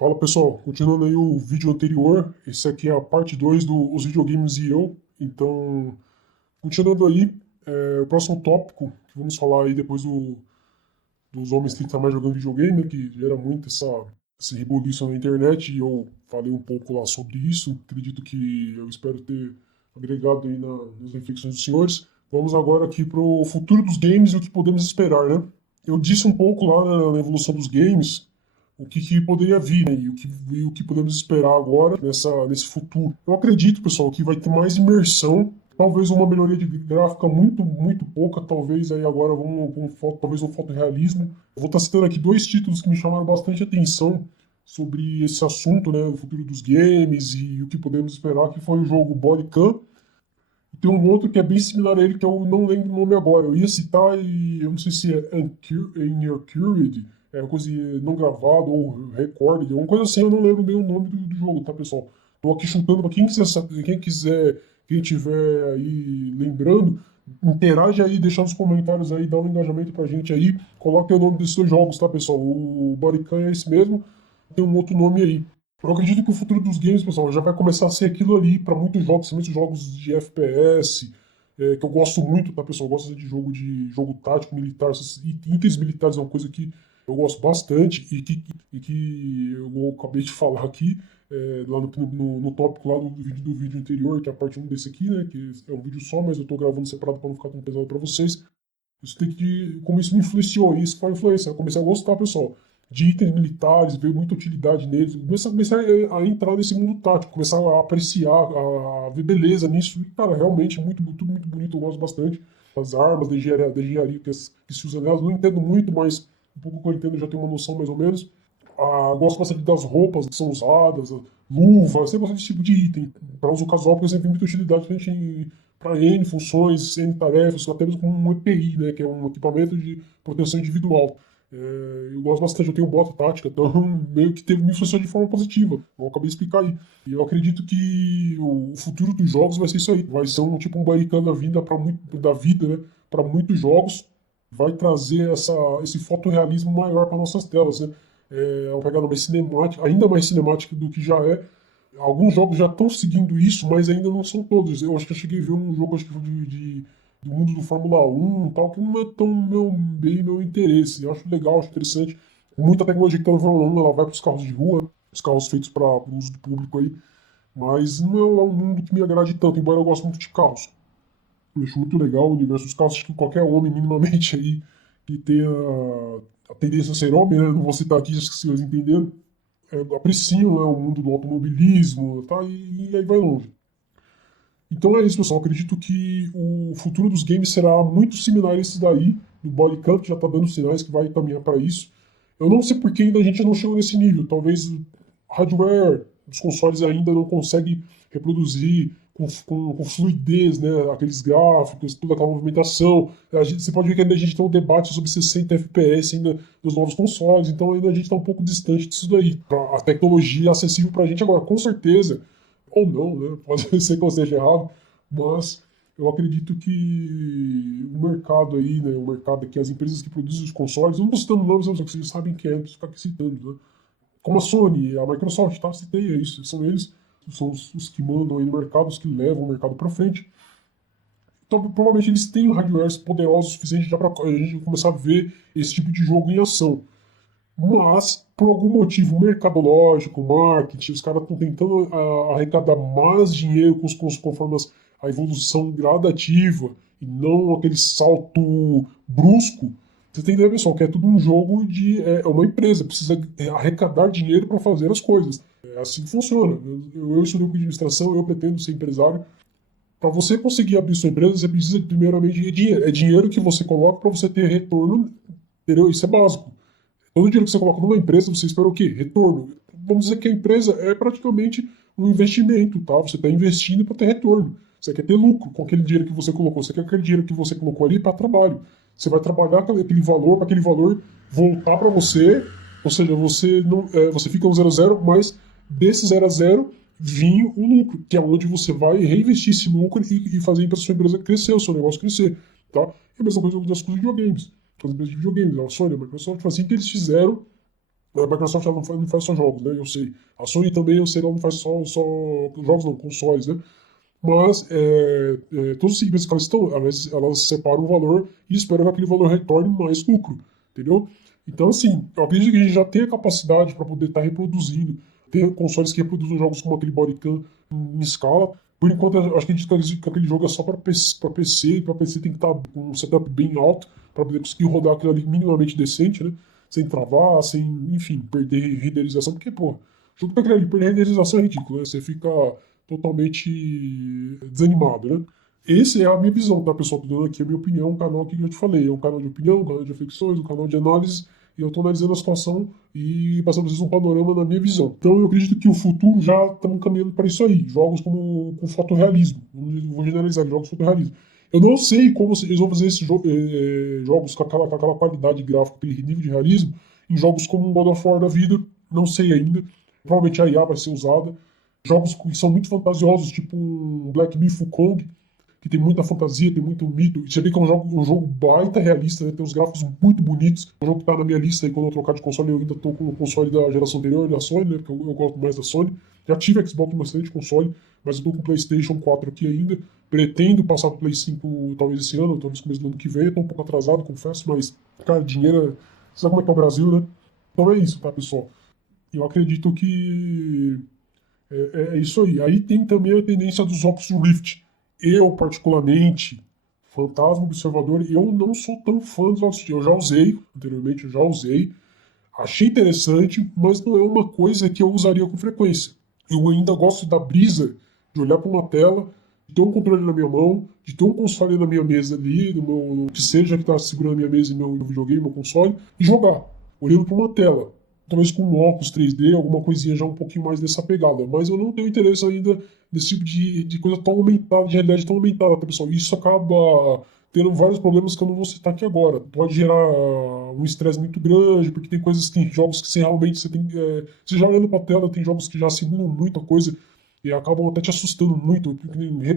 Fala pessoal, continuando aí o vídeo anterior, esse aqui é a parte 2 do Os Videogames e Eu. Então, continuando aí, o próximo tópico que vamos falar aí depois dos homens que estão mais jogando videogame, né, que gera muito esse rebuliço na internet, e eu falei um pouco lá sobre isso. Acredito que eu espero ter agregado aí nas reflexões dos senhores. Vamos agora aqui para o futuro dos games e o que podemos esperar, né? Eu disse um pouco lá na evolução dos games, o que poderia vir, né, e o que podemos esperar agora nesse futuro. Eu acredito, pessoal, que vai ter mais imersão, talvez uma melhoria de gráfica muito, muito pouca, talvez aí agora talvez um fotorrealismo. Eu vou estar citando aqui dois títulos que me chamaram bastante atenção sobre esse assunto, né, o futuro dos games e o que podemos esperar, que foi o jogo Bodycan. E tem um outro que é bem similar a ele, que eu não lembro o nome agora. Eu ia citar e eu não sei se é Uncurred, é uma coisa não gravada ou recorded, alguma coisa assim, eu não lembro bem o nome do jogo, tá, pessoal? Tô aqui chutando para quem quiser aí lembrando, interage aí, deixa nos comentários aí, dá um engajamento pra gente aí, coloque o nome desses dois jogos, tá, pessoal? O Bodycan é esse mesmo, tem um outro nome aí. Eu acredito que o futuro dos games, pessoal, já vai começar a ser aquilo ali para muitos jogos, muitos jogos de FPS, que eu gosto muito, tá, pessoal? Eu gosto de jogo tático, militar, esses itens militares é uma coisa que eu gosto bastante e que eu acabei de falar aqui, lá no tópico lá do vídeo anterior, que é a parte 1 desse aqui, né? Que é um vídeo só, mas eu tô gravando separado para não ficar tão pesado para vocês. Isso tem que, como isso me influenciou, isso foi influência. Eu comecei a gostar, pessoal, de itens militares, ver muita utilidade neles. Comecei a entrar nesse mundo tático, começar a apreciar, a ver beleza nisso. E, cara, realmente, tudo muito bonito, eu gosto bastante. As armas, da engenharia que se usa nelas, não entendo muito, mas um pouco que eu entendo já tenho uma noção mais ou menos. Gosto bastante das roupas que são usadas, luvas, sempre gosto desse tipo de item. Para uso casual, porque sempre tem muita utilidade para N funções, N tarefas, até mesmo como um EPI, né, que é um equipamento de proteção individual. Eu gosto bastante, eu tenho bota tática, então meio que me influenciou de forma positiva. Eu acabei de explicar aí. E eu acredito que o futuro dos jogos vai ser isso aí. Vai ser um barricão da vida, né, para muitos jogos. Vai trazer esse fotorrealismo maior para nossas telas, né? Uma pegada mais cinemática, ainda mais cinemática do que já é. Alguns jogos já estão seguindo isso, mas ainda não são todos. Eu acho que eu cheguei a ver um jogo acho que foi do mundo do Fórmula 1 tal, que não é tão bem meu interesse. Eu acho legal, acho interessante. Muita tecnologia que está no Fórmula 1, ela vai para os carros de rua, os carros feitos para o uso do público aí, mas não é um mundo que me agrade tanto, embora eu goste muito de carros. Eu acho muito legal o universo dos carros, acho que qualquer homem minimamente aí que tenha a tendência a ser homem, né? Não vou citar aqui, acho que vocês entenderam, apreciam, né, o mundo do automobilismo, tá? E aí vai longe. Então é isso, pessoal. Acredito que o futuro dos games será muito similar a esse daí, do Bodycam, que já está dando sinais que vai caminhar para isso. Eu não sei por que ainda a gente não chegou nesse nível. Talvez o hardware dos consoles ainda não consegue reproduzir com fluidez, né, aqueles gráficos, toda aquela movimentação. Você pode ver que ainda a gente tem um debate sobre 60 FPS ainda nos novos consoles, então ainda a gente está um pouco distante disso daí. A tecnologia é acessível para a gente agora, com certeza ou não, né? Pode ser que eu esteja errado, mas eu acredito que o mercado aí, né? O mercado aqui, as empresas que produzem os consoles, eu não estou citando nomes, mas vocês sabem quem é, não preciso ficar aqui citando, né? Como a Sony, a Microsoft, tá? Citei, é isso. São eles, são os que mandam aí no mercado, os que levam o mercado para frente. Então, provavelmente eles têm hardwares poderosos o suficiente já para a gente começar a ver esse tipo de jogo em ação. Mas, por algum motivo mercadológico, marketing, os caras estão tentando arrecadar mais dinheiro conforme a evolução gradativa e não aquele salto brusco. Você tem que entender, pessoal, que é tudo um jogo é uma empresa, precisa arrecadar dinheiro para fazer as coisas. É assim que funciona. Eu estudei com administração, eu pretendo ser empresário. Para você conseguir abrir sua empresa, você precisa primeiramente de dinheiro. É dinheiro que você coloca para você ter retorno, entendeu? Isso é básico. Todo dinheiro que você coloca numa empresa, você espera o quê? Retorno. Vamos dizer que a empresa é praticamente um investimento, tá? Você está investindo para ter retorno. Você quer ter lucro com aquele dinheiro que você colocou. Você quer aquele dinheiro que você colocou ali para trabalho. Você vai trabalhar aquele valor, para aquele valor voltar para você. Ou seja, você não, você fica no zero a zero, mas desse zero a zero vir o lucro, que é onde você vai reinvestir esse lucro e fazer a sua empresa crescer, o seu negócio crescer, tá? É a mesma coisa das coisas de videogames, as empresas de videogames, a Sony, a Microsoft, foi assim que eles fizeram A Microsoft ela não faz só jogos, né? Eu sei. A Sony também, eu sei, ela não faz só jogos, não, consoles, né? Mas todos os segmentos que elas estão, elas separam o valor e esperam que aquele valor retorne mais lucro, entendeu? Então, assim, eu acredito que a gente já tem a capacidade para poder estar reproduzindo. Tem consoles que reproduzem jogos como aquele Bodycam em escala. Por enquanto, eu acho que a gente acredita que aquele jogo é só para PC, e para PC tem que estar com um setup bem alto para poder conseguir rodar aquilo ali minimamente decente, né? Sem travar, sem, enfim, perder renderização, porque, pô, jogo pra aquele ali, perder renderização é ridículo, né? Você fica totalmente desanimado, né? Essa é a minha visão, tá, pessoal? Tô dando aqui a minha opinião, um canal que eu te falei. É um canal de opinião, um canal de reflexões, um canal de análise, e eu estou analisando a situação e passando pra vocês um panorama na minha visão. Então eu acredito que o futuro já estamos caminhando para isso aí. Jogos como com fotorrealismo. Vou generalizar, jogos com fotorrealismo. Eu não sei como eles vão fazer esses jogos com aquela qualidade gráfica, aquele nível de realismo, em jogos como um God of War da vida, não sei ainda. Provavelmente a IA vai ser usada. Jogos que são muito fantasiosos, tipo um Black Myth Wukong, que tem muita fantasia, tem muito mito. Você vê que é um jogo baita realista, né? Tem uns gráficos muito bonitos. É um jogo que tá na minha lista aí, quando eu trocar de console, eu ainda tô com o console da geração anterior, da Sony, né? Porque eu gosto mais da Sony. Já tive Xbox bastante console, mas eu tô com o PlayStation 4 aqui ainda. Pretendo passar pro Play 5 talvez esse ano, talvez no começo do ano que vem. Eu tô um pouco atrasado, confesso, mas, cara, dinheiro. Sabe como é que é o Brasil, né? Então é isso, tá, pessoal? Eu acredito que é isso aí. Aí tem também a tendência dos Oculus Rift. Eu, particularmente, Fantasma Observador, eu não sou tão fã dos Oculus Rift. Eu já usei, anteriormente eu já usei. Achei interessante, mas não é uma coisa que eu usaria com frequência. Eu ainda gosto da brisa de olhar para uma tela, de ter um controle na minha mão, de ter um console na minha mesa ali, no meu, que seja que está segurando a minha mesa e meu videogame, meu console, e jogar, olhando para uma tela. Talvez com um óculos 3D, alguma coisinha já um pouquinho mais dessa pegada. Mas eu não tenho interesse ainda nesse tipo de coisa tão aumentada, de realidade tão aumentada, tá, pessoal? Isso acaba tendo vários problemas que eu não vou citar aqui agora. Pode gerar um estresse muito grande, porque tem coisas, tem jogos que você realmente você tem. Você já olhando pra tela, tem jogos que já simulam muita coisa e acabam até te assustando muito.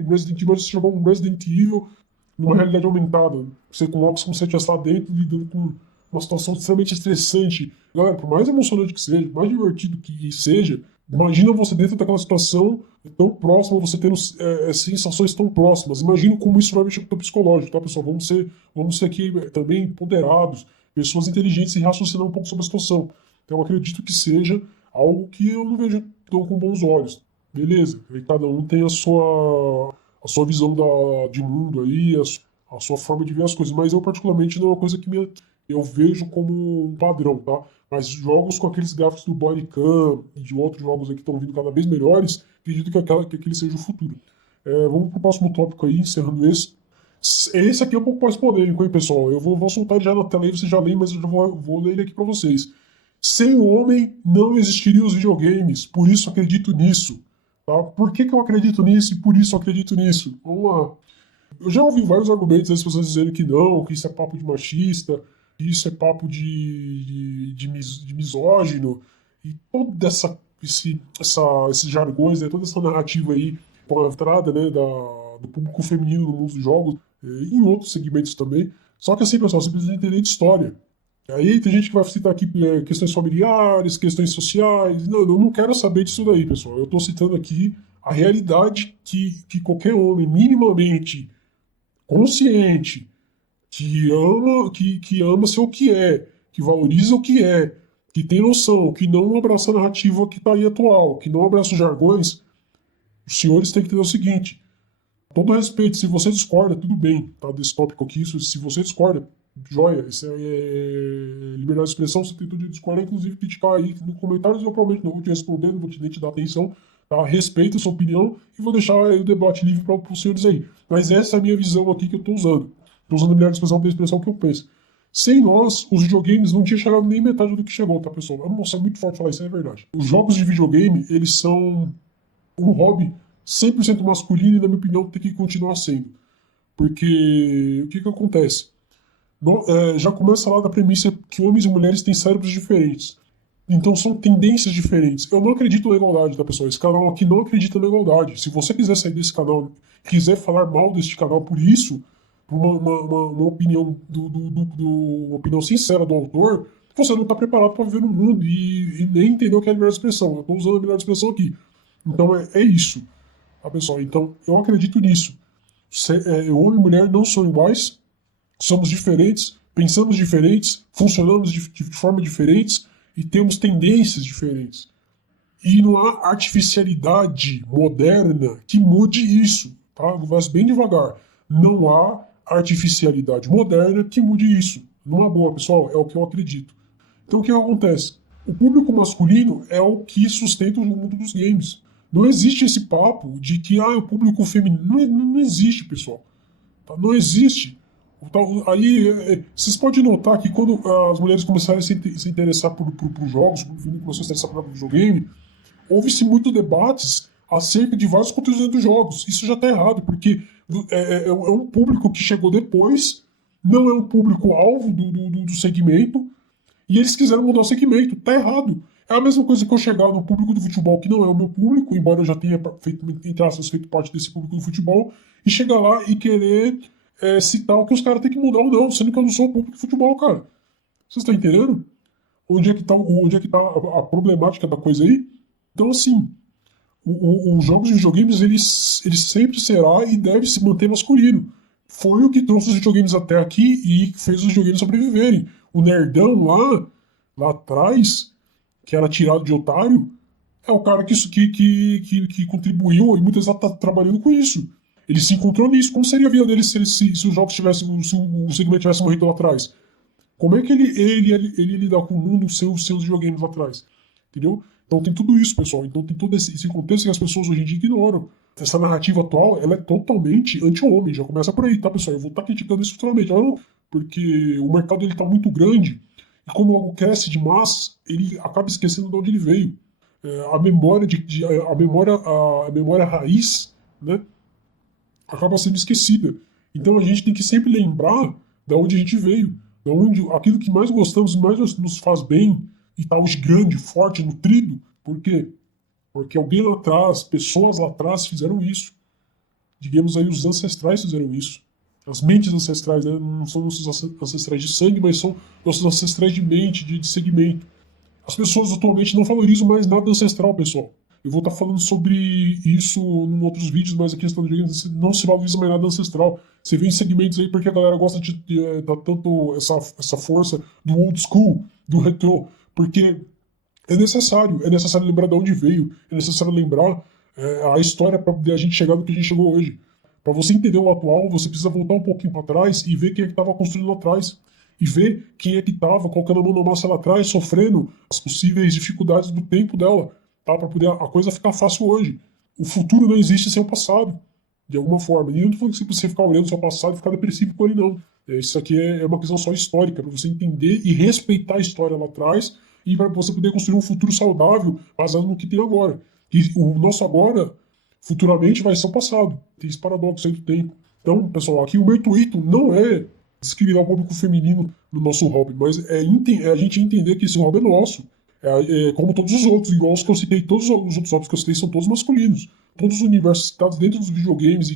Resident Evil, você jogar um Resident Evil numa realidade aumentada. Você com óculos como se você estivesse lá dentro, lidando com uma situação extremamente estressante. Galera, por mais emocionante que seja, por mais divertido que seja, imagina você dentro daquela situação tão próxima, você tendo sensações tão próximas. Imagina como isso vai mexer com o teu psicológico, tá, pessoal? Vamos ser aqui também ponderados, pessoas inteligentes e raciocinar um pouco sobre a situação. Então, eu acredito que seja algo que eu não vejo tão com bons olhos. Beleza, aí cada um tem a sua visão de mundo aí, a sua forma de ver as coisas, mas eu particularmente não é uma coisa que eu vejo como um padrão, tá? Mas jogos com aqueles gráficos do Bodycam e de outros jogos aí que estão vindo cada vez melhores, acredito que aquele seja o futuro. Vamos pro próximo tópico aí, encerrando esse. Esse aqui é um pouco mais polêmico, hein, pessoal? Eu vou soltar ele já na tela aí, você já lê, mas eu já vou ler ele aqui para vocês. Sem o homem não existiriam os videogames, por isso acredito nisso. Tá? Por que, que eu acredito nisso e por isso eu acredito nisso? Vamos lá. Eu já ouvi vários argumentos das pessoas dizendo que não, que isso é papo de machista, que isso é papo de misógino, e toda esses jargões, né, toda essa narrativa aí com a entrada, né, do público feminino no mundo dos jogos, e em outros segmentos também. Só que assim, pessoal, você precisa entender de história. Aí tem gente que vai citar aqui questões familiares, questões sociais. Não, eu não quero saber disso daí, pessoal. Eu estou citando aqui a realidade que qualquer homem minimamente consciente, que ama ser o que é, que valoriza o que tem noção, que não abraça a narrativa que está aí atual, que não abraça os jargões, os senhores têm que entender o seguinte: todo respeito, se você discorda, tudo bem, tá? Desse tópico aqui, se você discorda, joia, isso é liberdade de expressão, você tem tudo de discordar, inclusive criticar aí nos comentários, eu provavelmente não vou te responder, não vou nem te dar atenção, tá? Respeito a sua opinião e vou deixar aí o debate livre para os senhores aí. Mas essa é a minha visão aqui que eu estou usando. Estou usando a liberdade de expressão para expressar o que eu penso. Sem nós, os videogames não tinham chegado nem metade do que chegou, tá, pessoal? Nossa, é muito forte falar isso, é verdade. Os jogos de videogame, eles são um hobby 100% masculino e, na minha opinião, tem que continuar sendo. Porque o que acontece? Já começa lá da premissa que homens e mulheres têm cérebros diferentes. Então são tendências diferentes. Eu não acredito na igualdade, tá, pessoal? Esse canal aqui não acredita na igualdade. Se você quiser sair desse canal, quiser falar mal deste canal por isso, por uma opinião uma opinião sincera do autor, você não está preparado para viver no mundo e nem entender o que é a liberdade de expressão. Eu estou usando a liberdade de expressão aqui. Então é isso, tá, pessoal? Então eu acredito nisso. Homem e mulher não são iguais, somos diferentes, pensamos diferentes, funcionamos de forma diferentes e temos tendências diferentes. E não há artificialidade moderna que mude isso, tá? Eu vou bem devagar. Não há artificialidade moderna que mude isso. Numa boa, pessoal, é o que eu acredito. Então o que acontece? O público masculino é o que sustenta o mundo dos games. Não existe esse papo de que o público feminino. Não existe, pessoal. Tá? Não existe. Aí, vocês podem notar que quando as mulheres começaram a se interessar por jogos, quando o feminino começou a se interessar por videogame, houve-se muitos debates acerca de vários conteúdos dentro dos jogos. Isso já está errado, porque é um público que chegou depois, não é um público-alvo do segmento, e eles quiseram mudar o segmento. Está errado. É a mesma coisa que eu chegar no público do futebol, que não é o meu público, embora eu já tenha feito, entre aspas, feito parte desse público do futebol, e chegar lá e querer citar o que os caras têm que mudar ou não, sendo que eu não sou o público de futebol, cara. Vocês estão entendendo? Onde é que tá a problemática da coisa aí? Então, assim, os jogos de videogames, eles sempre será e deve se manter masculino. Foi o que trouxe os videogames até aqui e fez os videogames sobreviverem. O nerdão lá atrás, que era tirado de otário, é o cara que contribuiu e muitas vezes está trabalhando com isso. Ele se encontrou nisso. Como seria a vida dele se os jogos tivessem, se o segmento tivesse morrido lá atrás? Como é que ele lidar com o mundo sem os seus videogames lá atrás? Entendeu? Então tem tudo isso, pessoal. Então tem todo esse contexto que as pessoas hoje em dia ignoram. Essa narrativa atual, ela é totalmente anti-homem. Já começa por aí, tá, pessoal? Eu vou estar criticando isso futuramente. Porque o mercado ele tá muito grande e como algo cresce demais, ele acaba esquecendo de onde ele veio. A memória a memória raiz, né, acaba sendo esquecida. Então a gente tem que sempre lembrar de onde a gente veio, de onde aquilo que mais gostamos e mais nos faz bem e está hoje grande, forte, nutrido. Por quê? Porque alguém lá atrás, pessoas lá atrás fizeram isso. Digamos aí, os ancestrais fizeram isso. As mentes ancestrais, né? Não são nossos ancestrais de sangue, mas são nossos ancestrais de mente, de segmento. As pessoas atualmente não valorizam mais nada ancestral, pessoal. Eu vou estar falando sobre isso em outros vídeos, mas a questão de não se valoriza mais nada ancestral. Você vê em segmentos aí porque a galera gosta de dar tanto essa força do old school, do retro, porque é necessário lembrar de onde veio, é necessário lembrar a história para a gente chegar no que a gente chegou hoje. Para você entender o atual, você precisa voltar um pouquinho para trás e ver quem é que estava construindo lá atrás. E ver quem é que estava colocando a mão na massa lá atrás, sofrendo as possíveis dificuldades do tempo dela, tá? Para poder a coisa ficar fácil hoje. O futuro não existe sem o passado, de alguma forma. E eu não estou falando que você ficar olhando o seu passado e ficar depressivo com ele, não. Isso aqui é uma questão só histórica, para você entender e respeitar a história lá atrás e para você poder construir um futuro saudável baseado no que tem agora. E o nosso agora, futuramente, vai ser o passado. Tem esse paradoxo aí do tempo. Então, pessoal, aqui o meu intuito não é discriminar o público feminino no nosso hobby, mas é a gente entender que esse hobby é nosso. Como todos os outros, igual os que eu citei, todos os outros hobbies que eu citei são todos masculinos. Todos os universos citados dentro dos videogames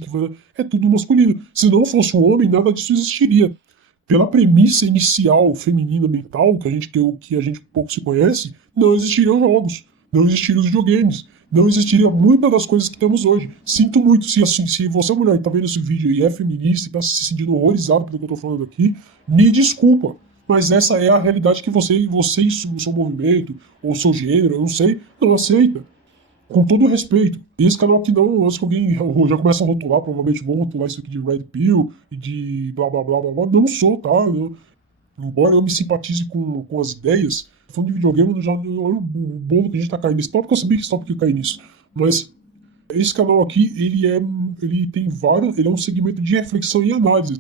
é tudo masculino. Se não fosse um homem, nada disso existiria. Pela premissa inicial feminina mental, que a gente pouco se conhece, não existiriam jogos, não existiriam os videogames, não existiria muitas das coisas que temos hoje. Sinto muito se você é mulher e está vendo esse vídeo e é feminista e está se sentindo horrorizado pelo que eu estou falando aqui, me desculpa. Mas essa é a realidade que você e o seu movimento, ou o seu gênero, eu não sei, não aceita. Com todo o respeito. E esse canal aqui não, acho que alguém já começa a rotular, provavelmente vão rotular isso aqui de Red Pill e de blá blá blá blá blá. Não sou, tá? Embora eu me simpatize com as ideias, falando de videogame, eu já olho o bolo que a gente tá caindo. Esse tópico eu sabia que esse tópico ia cair nisso. Mas esse canal aqui, ele tem vários, ele é um segmento de reflexão e análise.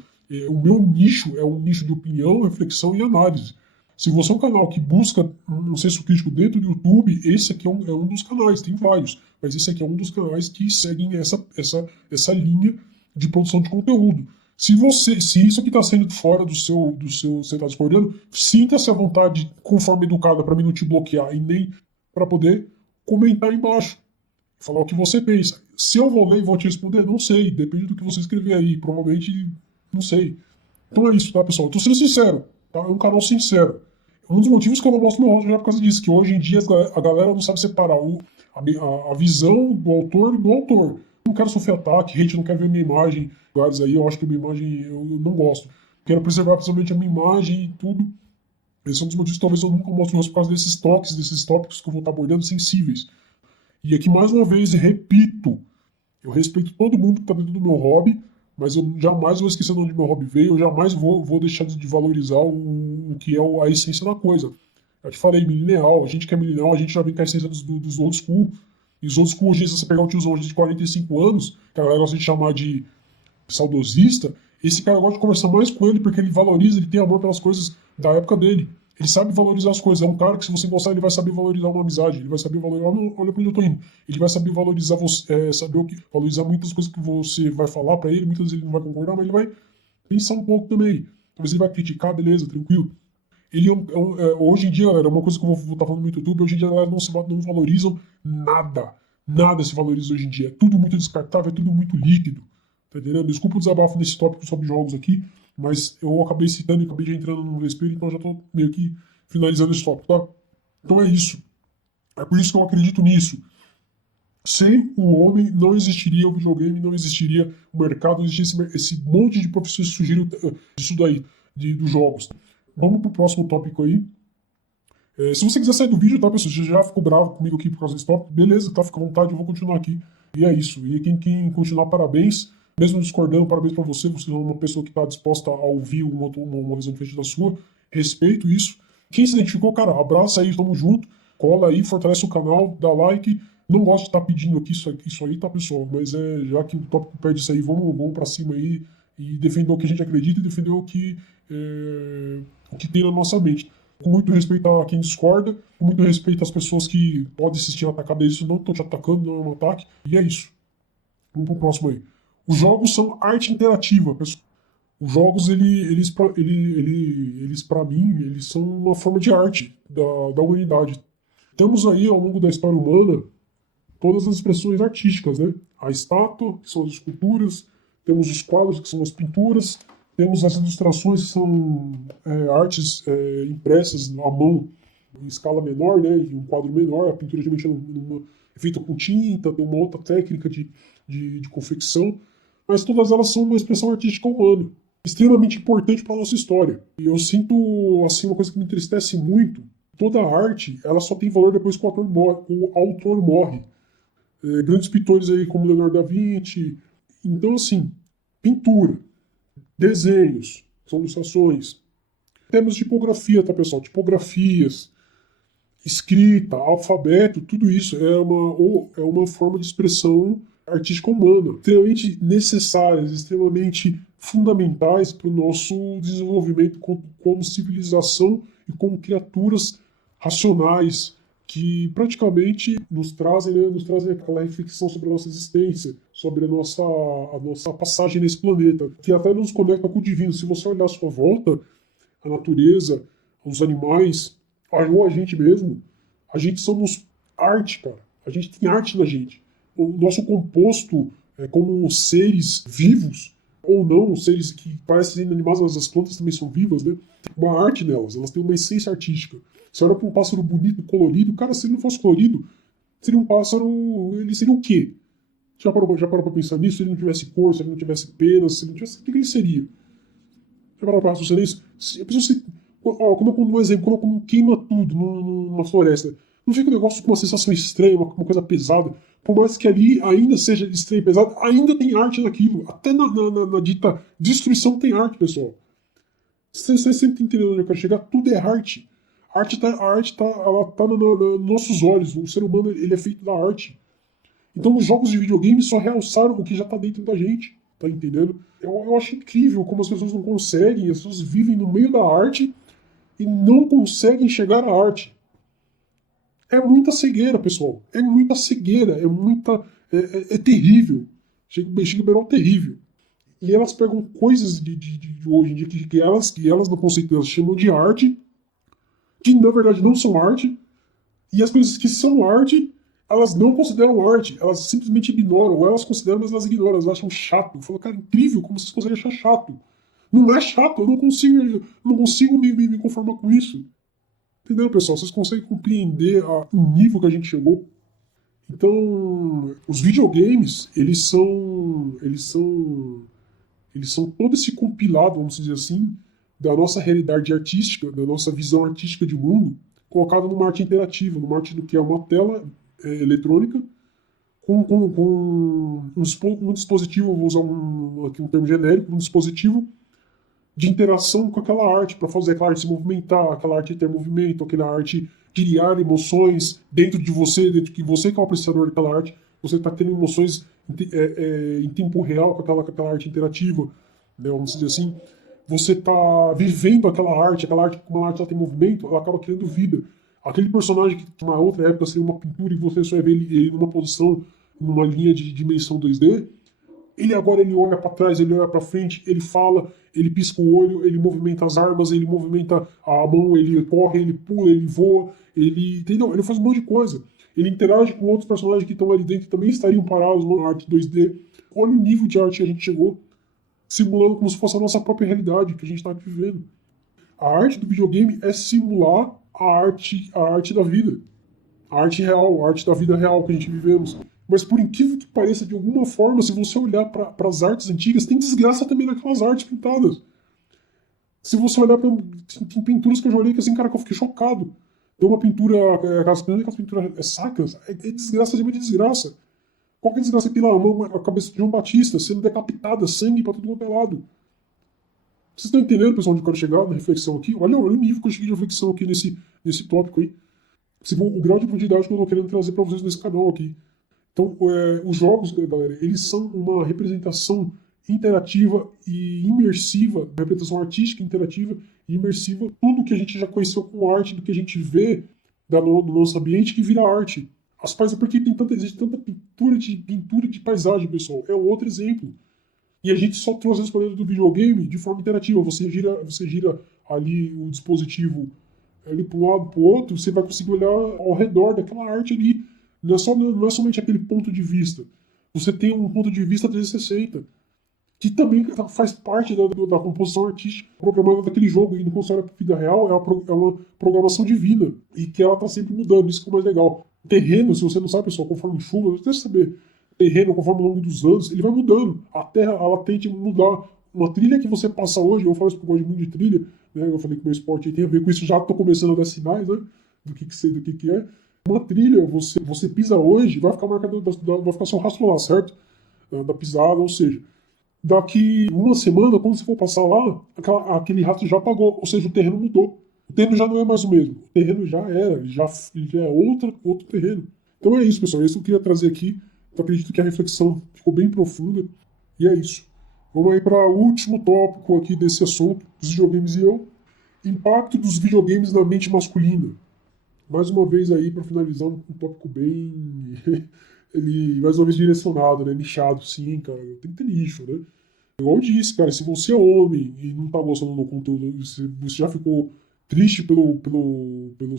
O meu nicho é um nicho de opinião, reflexão e análise. Se você é um canal que busca um senso crítico dentro do YouTube, esse aqui é um dos canais, tem vários, mas esse aqui é um dos canais que seguem essa linha de produção de conteúdo. Se isso aqui está saindo fora do seu você está discordando, sinta-se à vontade, conforme educada, para mim não te bloquear e nem para poder comentar embaixo, falar o que você pensa. Se eu vou ler e vou te responder, não sei, depende do que você escrever aí, provavelmente não sei. Então é isso, tá, pessoal? Eu tô sendo sincero, tá? É um canal sincero. Um dos motivos que eu não mostro meu rosto já é por causa disso, que hoje em dia a galera não sabe separar a visão do autor do autor. Eu não quero sofrer ataque, hate, não quero ver minha imagem. Lugares aí, eu acho que minha imagem eu não gosto. Quero preservar principalmente a minha imagem e tudo. Esse é um dos motivos que talvez eu nunca mostre meu rosto por causa desses toques, desses tópicos que eu vou estar abordando sensíveis. E aqui, mais uma vez, repito, eu respeito todo mundo que está dentro do meu hobby, mas eu jamais vou esquecer de onde meu hobby veio, eu jamais vou deixar de valorizar o que é a essência da coisa. Eu te falei, milenial, a gente que é milenial, a gente já vem com a essência dos old school. E os old school, hoje, se você pegar um tiozão hoje de 45 anos, que a galera gosta de chamar de saudosista, esse cara gosta de conversar mais com ele porque ele valoriza, ele tem amor pelas coisas da época dele. Ele sabe valorizar as coisas. É um cara que, se você gostar, ele vai saber valorizar uma amizade. Ele vai saber valorizar. Olha pra onde eu tô indo. Ele vai saber valorizar você, saber valorizar muitas coisas que você vai falar pra ele. Muitas vezes ele não vai concordar, mas ele vai pensar um pouco também. Talvez ele vai criticar, beleza, tranquilo. Ele hoje em dia, galera, é uma coisa que eu vou estar falando no YouTube. Hoje em dia, a galera não valorizam nada. Nada se valoriza hoje em dia. É tudo muito descartável, é tudo muito líquido. Tá entendendo? Desculpa o desabafo nesse tópico sobre jogos aqui, mas eu acabei citando e acabei já entrando no vespeiro, então já tô meio que finalizando esse tópico, tá? Então é isso. É por isso que eu acredito nisso. Sem o homem não existiria o videogame, não existiria o mercado, não existiria esse monte de profissões que surgiram disso daí, dos jogos. Vamos pro próximo tópico aí. Se você quiser sair do vídeo, tá, pessoal? Você já ficou bravo comigo aqui por causa desse tópico? Beleza, tá? Fica à vontade, eu vou continuar aqui. E é isso. E quem continuar, parabéns. Mesmo discordando, parabéns pra você. Você é uma pessoa que tá disposta a ouvir uma visão diferente da sua. Respeito isso. Quem se identificou, cara, abraça aí, tamo junto. Cola aí, fortalece o canal, dá like. Não gosto de estar pedindo aqui isso aí, tá, pessoal? Mas já que o tópico pede isso aí, vamos pra cima aí e defender o que a gente acredita e defender o que tem na nossa mente. Com muito respeito a quem discorda, com muito respeito às pessoas que podem se sentir atacadas, isso não estou te atacando, não é um ataque, e é isso. Vamos pro próximo aí. Os jogos são arte interativa, pessoal. Os jogos, eles para mim, eles são uma forma de arte da humanidade. Temos aí, ao longo da história humana, todas as expressões artísticas, né? A estátua, que são as esculturas, temos os quadros, que são as pinturas, temos as ilustrações, que são artes impressas à mão em escala menor, né? Em um quadro menor, a pintura geralmente é feita com tinta, tem uma outra técnica de confecção, mas todas elas são uma expressão artística humana, extremamente importante para a nossa história. E eu sinto, assim, uma coisa que me entristece muito, toda arte, ela só tem valor depois que o autor morre. Grandes pintores aí como Leonardo da Vinci. Então, assim, pintura, desenhos, são ilustrações. Temos tipografia, tá, pessoal? Tipografias, escrita, alfabeto, tudo isso é uma forma de expressão artística humana, extremamente necessárias, extremamente fundamentais para o nosso desenvolvimento como civilização e como criaturas racionais, que praticamente nos trazem aquela reflexão sobre a nossa existência, sobre a nossa passagem nesse planeta, que até nos conecta com o divino. Se você olhar à sua volta, a natureza, os animais, ou a gente mesmo, a gente somos arte, cara. A gente tem arte na gente. O nosso composto, como seres vivos, ou não, seres que parecem inanimados, mas as plantas também são vivas, né? Uma arte nelas, elas têm uma essência artística. Você olha para um pássaro bonito, colorido, cara, se ele não fosse colorido, seria um pássaro, ele seria o quê? Já parou pra pensar nisso? Se ele não tivesse cor, se ele não tivesse penas, se ele não tivesse... O que ele seria? Já parou pra raciocinar isso? A pessoa se... como um exemplo, quando queima tudo numa floresta, não fica um negócio com uma sensação estranha, uma coisa pesada? Por mais que ali ainda seja estranho e pesado, ainda tem arte naquilo. Até na dita destruição tem arte, pessoal. Você sempre entendeu onde eu quero chegar? Tudo é arte. Ela tá nos nossos olhos. O ser humano ele é feito da arte. Então os jogos de videogame só realçaram o que já tá dentro da gente. Tá entendendo? Eu acho incrível como as pessoas não conseguem, as pessoas vivem no meio da arte e não conseguem chegar à arte. É muita cegueira, pessoal. É muita cegueira. É terrível. Chega a beirar terrível. E elas pegam coisas de hoje em dia que elas, no conceito delas, chamam de arte, que na verdade não são arte, e as coisas que são arte, elas não consideram arte, elas simplesmente ignoram, ou elas consideram, mas elas ignoram, elas acham chato. Eu falo, cara, incrível, como vocês conseguem achar chato? Não é chato, eu não consigo me conformar com isso. Entendeu, pessoal? Vocês conseguem compreender o nível que a gente chegou? Então, os videogames, eles são todo esse compilado, vamos dizer assim, da nossa realidade artística, da nossa visão artística de mundo, colocado numa arte interativa, numa arte do que é uma tela eletrônica com um dispositivo, vou usar aqui um termo genérico, um dispositivo de interação com aquela arte, para fazer aquela arte se movimentar, aquela arte ter movimento, aquela arte criar emoções dentro de você, dentro de você que é o apreciador daquela arte, você está tendo emoções em tempo real com aquela arte interativa, né, vamos dizer assim. Você está vivendo aquela arte, como a arte ela tem movimento, ela acaba criando vida. Aquele personagem que numa outra época seria uma pintura e você só vê ele numa posição, numa linha de dimensão 2D, ele agora ele olha para trás, ele olha para frente, ele fala, ele pisca o olho, ele movimenta as armas, ele movimenta a mão, ele corre, ele pula, ele voa, ele, entendeu? Ele faz um monte de coisa. Ele interage com outros personagens que estão ali dentro que também estariam parados numa arte 2D. Olha o nível de arte que a gente chegou, simulando como se fosse a nossa própria realidade que a gente está vivendo. A arte do videogame é simular a arte da vida. A arte real, a arte da vida real que a gente vivemos. Mas por incrível que pareça, de alguma forma, se você olhar para as artes antigas, tem desgraça também naquelas artes pintadas. Se você olhar para. Tem pinturas que eu já olhei que assim, cara, que eu fiquei chocado. Tem uma pintura, aquelas pinturas sacras, é desgraça de uma desgraça. Qual que é a desgraça aqui lá? A cabeça de João Batista sendo decapitada, sangue para tudo quanto é lado. Vocês estão entendendo, pessoal, onde eu quero chegar na reflexão aqui? Olha o nível que eu cheguei de reflexão aqui nesse tópico aí. O grau de profundidade que eu estou querendo trazer para vocês nesse canal aqui. Então, os jogos, galera, eles são uma representação interativa e imersiva, uma representação artística, interativa e imersiva, tudo que a gente já conheceu com arte, do que a gente vê no nosso ambiente, que vira arte. Porque existe tanta pintura de paisagem, pessoal. É um outro exemplo. E a gente só trouxe isso para dentro do videogame de forma interativa. Você gira ali o dispositivo ali para um lado, para o outro, você vai conseguir olhar ao redor daquela arte ali. Não é somente aquele ponto de vista. Você tem um ponto de vista 360, que também faz parte da composição artística programada daquele jogo. E no console da vida real é uma programação divina. E que ela está sempre mudando. Isso que é o mais legal. O terreno, se você não sabe, pessoal, conforme chuva, você deve saber. O terreno, conforme ao longo dos anos, ele vai mudando. A Terra, ela tende a mudar. Uma trilha que você passa hoje, eu falo isso porque eu gosto muito de trilha, né? Eu falei que o meu esporte tem a ver com isso, já estou começando a dar sinais, né? Do que é. Uma trilha, você pisa hoje, vai ficar marcado, vai ficar seu rastro lá, certo? Da pisada, ou seja, daqui uma semana, quando você for passar lá, aquele rastro já apagou, ou seja, o terreno mudou. O terreno já não é mais o mesmo, o terreno já era, já é outro terreno. Então é isso, pessoal, é isso que eu queria trazer aqui. Eu acredito que a reflexão ficou bem profunda, e é isso. Vamos aí para o último tópico aqui desse assunto, dos videogames e eu. Impacto dos videogames na mente masculina. Mais uma vez aí, para finalizar, um tópico bem... ele, mais uma vez, direcionado, né? Nichado, sim, cara. Tem que ter nicho, né? Igual eu disse, cara, se você é homem e não tá gostando do conteúdo, se você já ficou triste pelo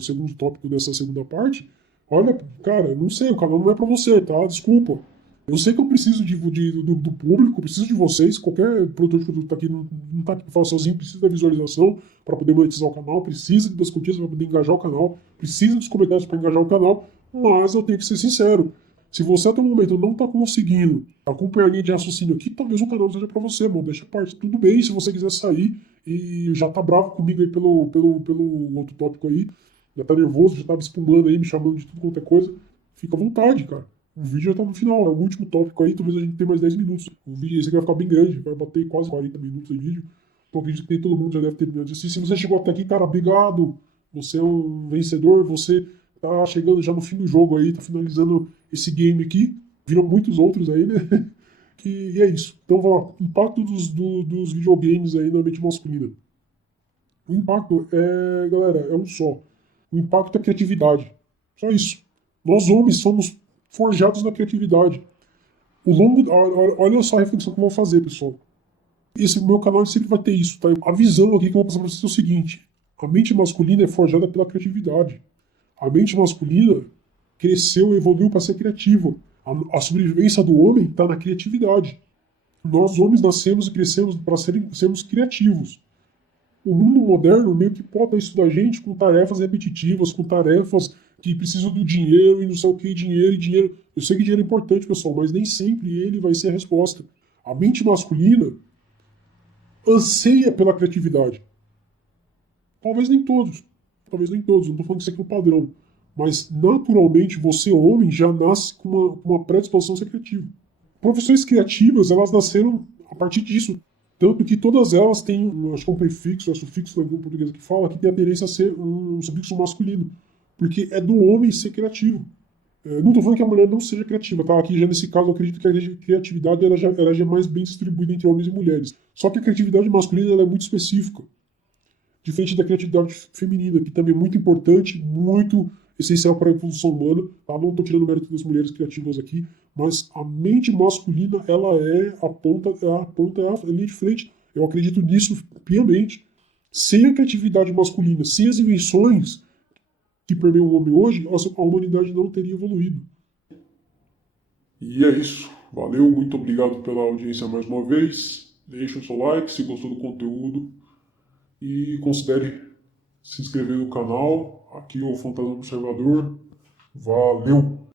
segundo tópico dessa segunda parte, olha, cara, não sei, o canal não é para você, tá? Desculpa. Eu sei que eu preciso do público, preciso de vocês, qualquer produtor de conteúdo tá aqui, não tá aqui para falar sozinho, precisa da visualização para poder monetizar o canal, precisa das curtidas para poder engajar o canal, precisa dos comentários para engajar o canal, mas eu tenho que ser sincero. Se você até o momento não está conseguindo acompanhar a linha de raciocínio aqui, talvez o canal não seja para você, mano. Deixa a parte. Tudo bem se você quiser sair e já tá bravo comigo aí pelo outro tópico aí, já tá nervoso, já tá me espumando aí, me chamando de tudo quanto é coisa, fica à vontade, cara. O vídeo já tá no final, é o último tópico aí, talvez a gente tenha mais 10 minutos. O vídeo esse aqui vai ficar bem grande, vai bater quase 40 minutos de vídeo. Então acredito que todo mundo já deve ter terminado de assistir. Se você chegou até aqui, cara, obrigado. Você é um vencedor, você tá chegando já no fim do jogo aí, tá finalizando esse game aqui. Viram muitos outros aí, né? E é isso. Então, vamos lá. Impacto dos videogames aí na mente masculina. O impacto galera, é um só. O impacto é a criatividade. Só isso. Nós homens somos forjados na criatividade. Olha só a reflexão que eu vou fazer, pessoal. Esse meu canal sempre vai ter isso, tá? A visão aqui que eu vou passar pra vocês é o seguinte. A mente masculina é forjada pela criatividade. A mente masculina cresceu e evoluiu para ser criativa. A sobrevivência do homem está na criatividade. Nós, homens, nascemos e crescemos para sermos criativos. O mundo moderno meio que poda isso da gente com tarefas repetitivas, com tarefas que precisam do dinheiro e não sei o que, dinheiro e dinheiro. Eu sei que dinheiro é importante, pessoal, mas nem sempre ele vai ser a resposta. A mente masculina anseia pela criatividade. Talvez nem todos. Talvez nem todos. Não estou falando que isso aqui é um padrão. Mas, naturalmente, você, homem, já nasce com uma predisposição a ser criativo. Profissões criativas, elas nasceram a partir disso. Tanto que todas elas têm, acho que é um prefixo, é um sufixo na língua portuguesa que fala, que tem a tendência a ser um sufixo masculino. Porque é do homem ser criativo. Não estou falando que a mulher não seja criativa, tá? Aqui já nesse caso eu acredito que a criatividade ela já é mais bem distribuída entre homens e mulheres. Só que a criatividade masculina ela é muito específica. Diferente da criatividade feminina, que também é muito importante, muito essencial para a evolução humana. Tá? Não estou tirando o mérito das mulheres criativas aqui, mas a mente masculina, ela é a linha de frente. Eu acredito nisso piamente. Sem a criatividade masculina, sem as invenções que permeiam o homem hoje, a humanidade não teria evoluído. E é isso. Valeu, muito obrigado pela audiência mais uma vez. Deixe o seu like se gostou do conteúdo e considere se inscrever no canal. Aqui é o Fantasma Observador. Valeu!